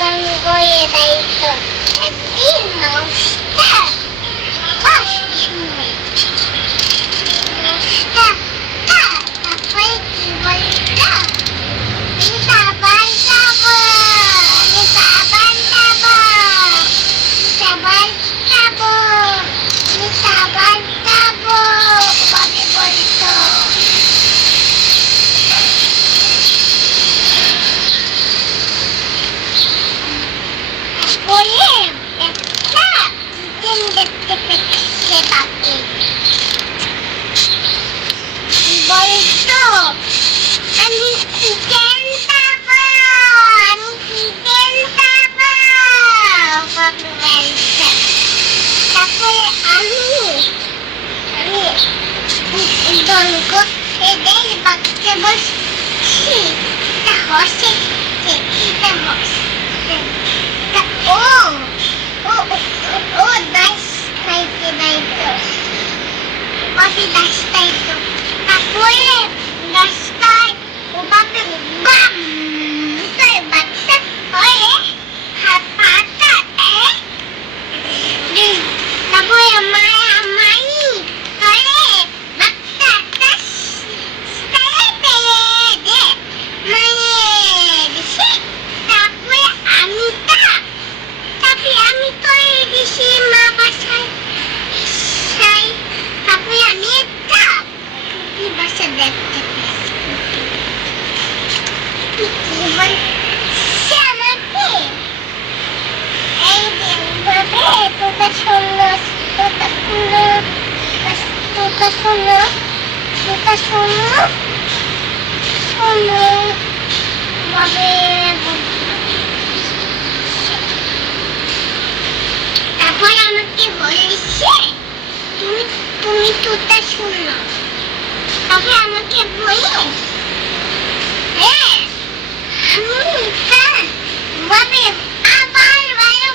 গাঙ্গয়ে দায়িত্ব একদিন নৌকা শুনে নৌকা তারপরে কি বলতো আমি সাবান খাবো আমি সাবান খাবো সাবান খাবো আমি সাবান খাবো কবে বলতো বলে একটা চিকেন দেখতে পেয়েছে তাকে বলতো আমি চিকেন খাবো আমি চিকেন খাবো কবে বলতো তারপরে আমি দলক এদের বাচ্চা বসছি তা হসে এটা হসে ও ও ও দাস খাইতে দাইতো কফি দাস খাইতো তারপরে দাসটায় ও বাপে বাম তোর বাচ্চা হয়ে হাত পাটা তারপরে আমায় করে বাচ্চাটা স্টাইলে দে মায়ে দিছে তারপরে আমি করে দিছি মা বাসায় তারপরে আমি একটা কুকি বাসা দেখতে পেয়েছি কুকি বলছে আমাকে এই দিন ভাবে তোতা শোনো তোতা শোনো তোতা শোনো তোতা শোনো শোনো ভাবে তারপর আমাকে বলেছে তুমি তোতা শোনো তারপর আমাকে বলে হ্যাঁ আমি ভাবে আবার ভালো